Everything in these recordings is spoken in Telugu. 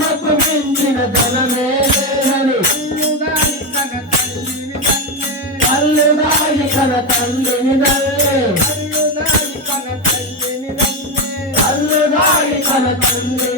కన్నులకు మించిన ధనమే లేదని కళ్ళు దాగి కన తల్లిని తల్లే. కళ్ళు దాగి తల్లిని తల్లే. కళ్ళు దాగి తల్లిని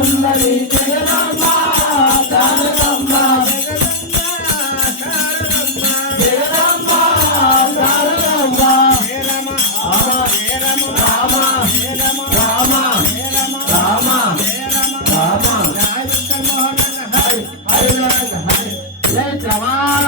సుందరి జయరామా